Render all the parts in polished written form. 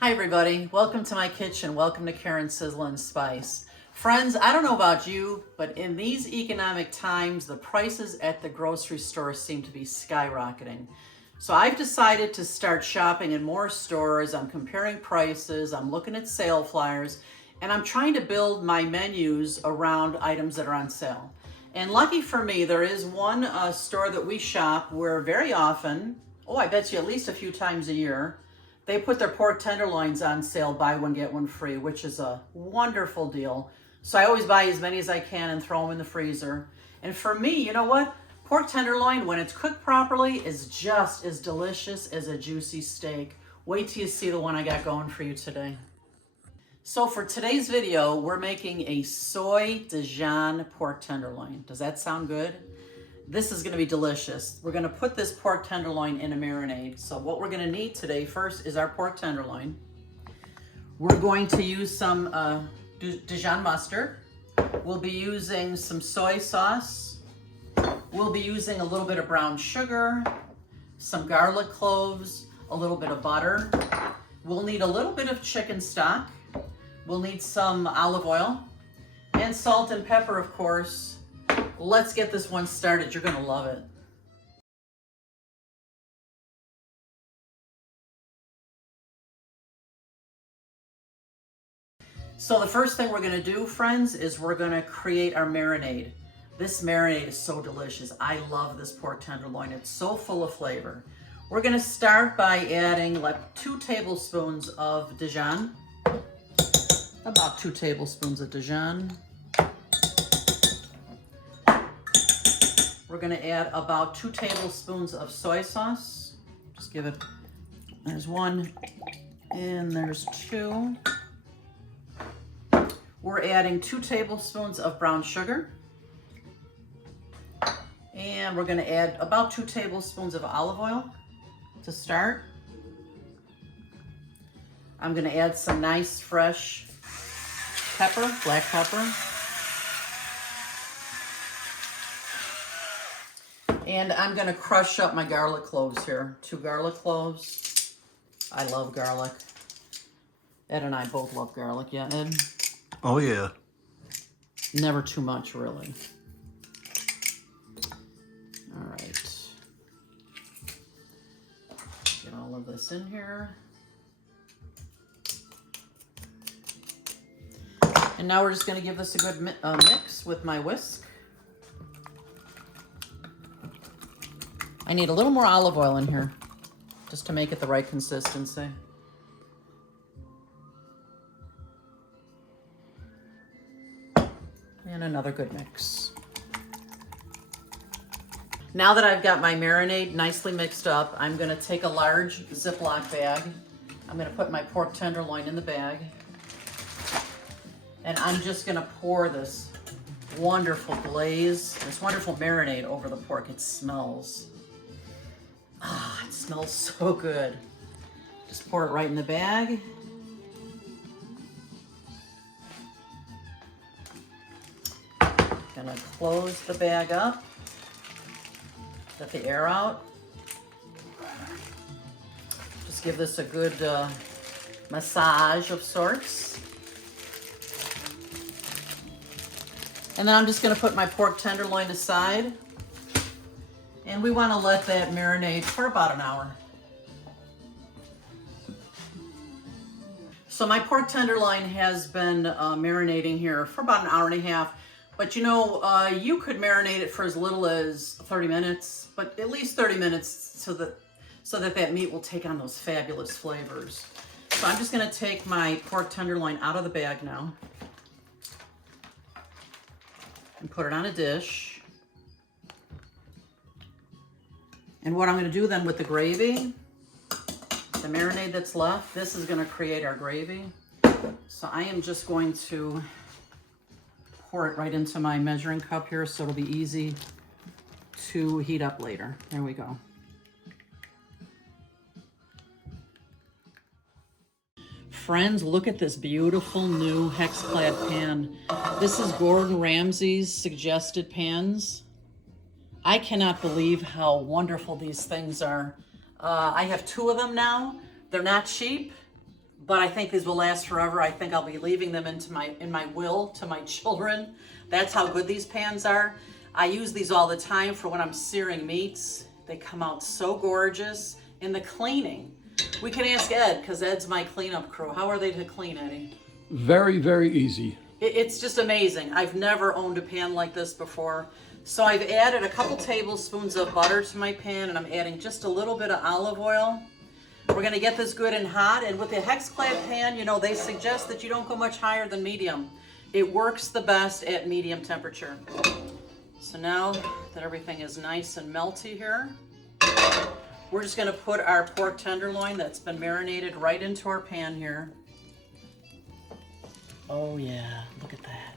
Hi everybody, welcome to my kitchen. Welcome to Karen's Sizzle and Spice. Friends, I don't know about you, but in these economic times, the prices at the grocery store seem to be skyrocketing. So I've decided to start shopping in more stores. I'm comparing prices, I'm looking at sale flyers, and I'm trying to build my menus around items that are on sale. And lucky for me, there is one store that we shop where very often, I bet you at least a few times a year, they put their pork tenderloins on sale, buy one, get one free, which is a wonderful deal. So I always buy as many as I can and throw them in the freezer. And for me, you know what? Pork tenderloin, when it's cooked properly, is just as delicious as a juicy steak. Wait till you see the one I got going for you today. So for today's video, we're making a soy Dijon pork tenderloin. Does that sound good? This is going to be delicious. We're going to put this pork tenderloin in a marinade. So what we're going to need today first is our pork tenderloin. We're going to use some Dijon mustard. We'll be using some soy sauce. We'll be using a little bit of brown sugar, some garlic cloves, a little bit of butter. We'll need a little bit of chicken stock. We'll need some olive oil and salt and pepper, of course. Let's get this one started. You're gonna love it. So the first thing we're gonna do, friends, is we're gonna create our marinade. This marinade is so delicious. I love this pork tenderloin. It's so full of flavor. We're gonna start by adding like 2 tablespoons of Dijon. About 2 tablespoons of Dijon. We're gonna add about 2 tablespoons of soy sauce. Just give it, there's 1 and there's 2. We're adding 2 tablespoons of brown sugar. And we're gonna add about 2 tablespoons of olive oil to start. I'm gonna add some nice fresh pepper, black pepper. And I'm gonna crush up my garlic cloves here. 2 garlic cloves. I love garlic. Ed and I both love garlic. Yeah, Ed? Oh, yeah. Never too much, really. All right. Get all of this in here. And now we're just gonna give this a good mix with my whisk. I need a little more olive oil in here, just to make it the right consistency. And another good mix. Now that I've got my marinade nicely mixed up, I'm gonna take a large Ziploc bag. I'm gonna put my pork tenderloin in the bag. And I'm just gonna pour this wonderful glaze, this wonderful marinade over the pork. It smells it smells so good. Just pour it right in the bag. Gonna close the bag up. Let the air out. Just give this a good massage of sorts. And then I'm just gonna put my pork tenderloin aside. And we want to let that marinate for about an hour. So my pork tenderloin has been marinating here for about an hour and a half. But you know, you could marinate it for as little as 30 minutes, but at least 30 minutes so that meat will take on those fabulous flavors. So I'm just going to take my pork tenderloin out of the bag now and put it on a dish. And what I'm going to do then with the gravy, the marinade that's left, this is going to create our gravy. So I am just going to pour it right into my measuring cup here so it'll be easy to heat up later. There we go. Friends, look at this beautiful new hex-clad pan. This is Gordon Ramsay's suggested pans. I cannot believe how wonderful these things are. I have 2 of them now. They're not cheap, but I think these will last forever. I think I'll be leaving them in my will to my children. That's how good these pans are. I use these all the time for when I'm searing meats. They come out so gorgeous. In the cleaning, we can ask Ed, because Ed's my cleanup crew. How are they to clean, Eddie? Very, very easy. It's just amazing. I've never owned a pan like this before. So I've added a couple tablespoons of butter to my pan, and I'm adding just a little bit of olive oil. We're gonna get this good and hot, and with the Hexclad pan, you know, they suggest that you don't go much higher than medium. It works the best at medium temperature. So now that everything is nice and melty here, we're just gonna put our pork tenderloin that's been marinated right into our pan here. Oh yeah, look at that.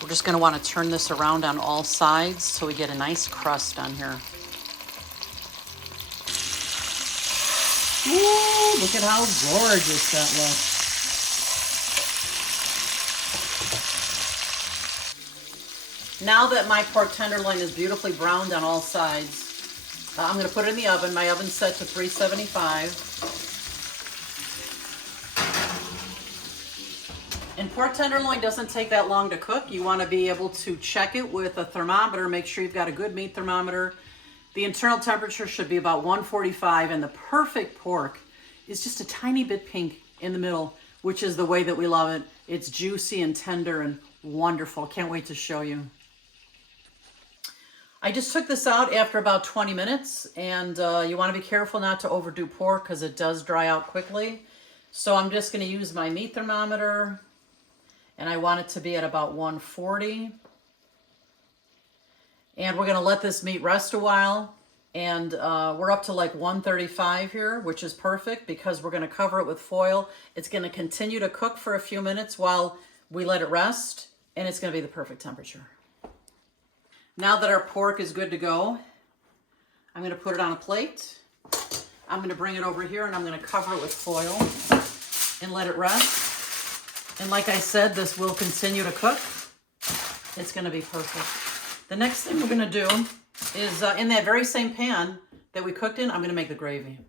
We're just gonna wanna turn this around on all sides so we get a nice crust on here. Ooh, look at how gorgeous that looks. Now that my pork tenderloin is beautifully browned on all sides, I'm going to put it in the oven. My oven's set to 375. And pork tenderloin doesn't take that long to cook. You want to be able to check it with a thermometer. Make sure you've got a good meat thermometer. The internal temperature should be about 145, and the perfect pork is just a tiny bit pink in the middle, which is the way that we love it. It's juicy and tender and wonderful. Can't wait to show you. I just took this out after about 20 minutes, and you want to be careful not to overdo pork because it does dry out quickly. So I'm just going to use my meat thermometer, and I want it to be at about 140. And we're going to let this meat rest a while, and we're up to like 135 here, which is perfect because we're going to cover it with foil. It's going to continue to cook for a few minutes while we let it rest, and it's going to be the perfect temperature. Now that our pork is good to go, I'm going to put it on a plate. I'm going to bring it over here, and I'm going to cover it with foil and let it rest. And like I said, this will continue to cook. It's going to be perfect. The next thing we're going to do is in that very same pan that we cooked in, I'm going to make the gravy.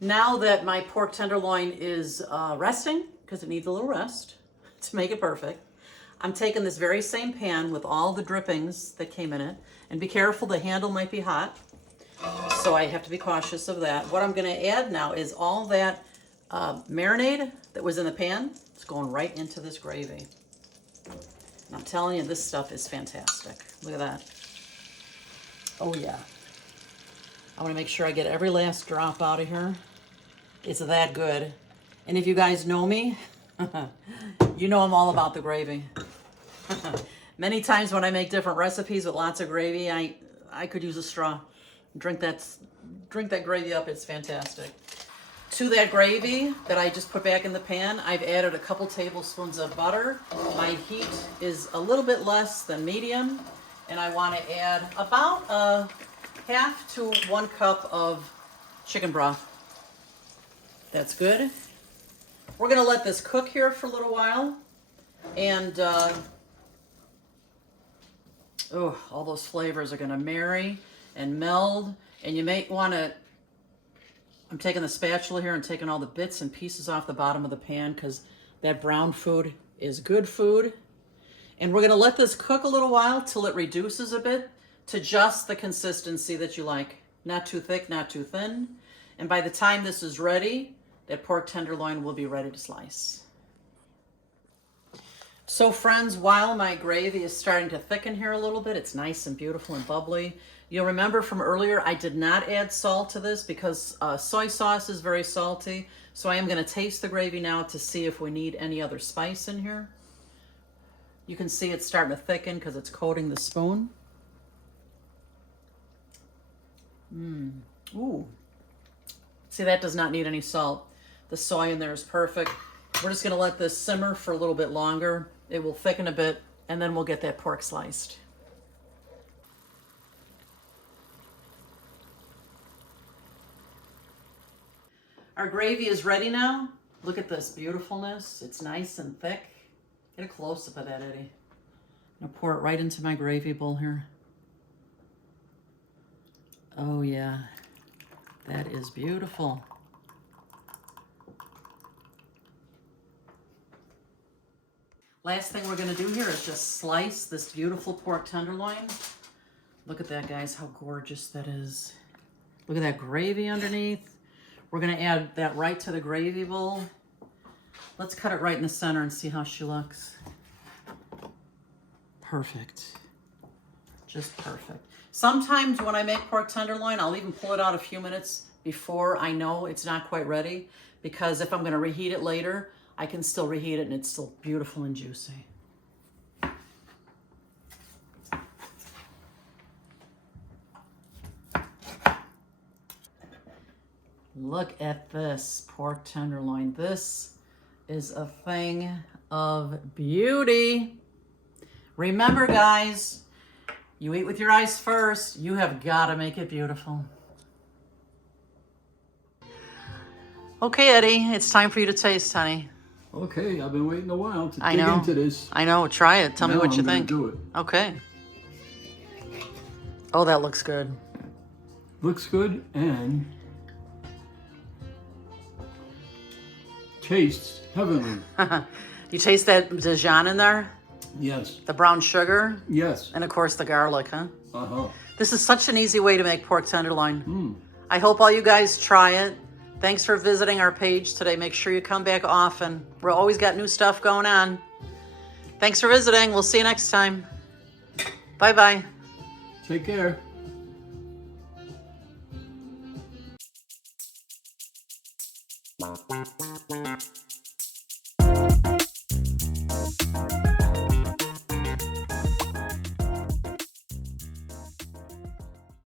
Now that my pork tenderloin is resting, because it needs a little rest to make it perfect, I'm taking this very same pan with all the drippings that came in it, and be careful, the handle might be hot, so I have to be cautious of that. What I'm going to add now is all that marinade that was in the pan. It's going right into this gravy. And I'm telling you, this stuff is fantastic. Look at that. Oh yeah. I want to make sure I get every last drop out of here. It's that good. And if you guys know me, you know I'm all about the gravy. Many times when I make different recipes with lots of gravy, I could use a straw. Drink that gravy up. It's fantastic. To that gravy that I just put back in the pan, I've added a couple tablespoons of butter. My heat is a little bit less than medium, and I want to add about a half to 1 cup of chicken broth. That's good. We're going to let this cook here for a little while, and all those flavors are going to marry and meld, and you may want to, I'm taking the spatula here and taking all the bits and pieces off the bottom of the pan because that brown food is good food. And we're going to let this cook a little while till it reduces a bit to just the consistency that you like. Not too thick, not too thin. And by the time this is ready, that pork tenderloin will be ready to slice. So friends, while my gravy is starting to thicken here a little bit, it's nice and beautiful and bubbly. You'll remember from earlier, I did not add salt to this because soy sauce is very salty. So I am going to taste the gravy now to see if we need any other spice in here. You can see it's starting to thicken because it's coating the spoon. Ooh. See, that does not need any salt. The soy in there is perfect. We're just going to let this simmer for a little bit longer. It will thicken a bit, and then we'll get that pork sliced. Our gravy is ready now. Look at this beautifulness. It's nice and thick. Get a close-up of that, Eddie. I'm gonna pour it right into my gravy bowl here. Oh yeah, that is beautiful. Last thing we're gonna do here is just slice this beautiful pork tenderloin. Look at that, guys, how gorgeous that is. Look at that gravy underneath. We're gonna add that right to the gravy bowl. Let's cut it right in the center and see how she looks. Perfect. Just perfect. Sometimes when I make pork tenderloin, I'll even pull it out a few minutes before I know it's not quite ready, because if I'm gonna reheat it later, I can still reheat it and it's still beautiful and juicy. Look at this pork tenderloin. This is a thing of beauty. Remember, guys, you eat with your eyes first. You have got to make it beautiful. Okay, Eddie, it's time for you to taste, honey. Okay, I've been waiting a while to I dig know. into this. I know. Try it. Tell me Now what you I'm gonna think. do it. Okay. Oh, that looks good. Looks good and tastes heavenly. You taste that Dijon in there? Yes. The brown sugar? Yes. And of course the garlic, huh? Uh-huh. This is such an easy way to make pork tenderloin. I hope all you guys try it. Thanks for visiting our page today. Make sure you come back often. We're always got new stuff going on. Thanks for visiting. We'll see you next time. Bye-bye. Take care.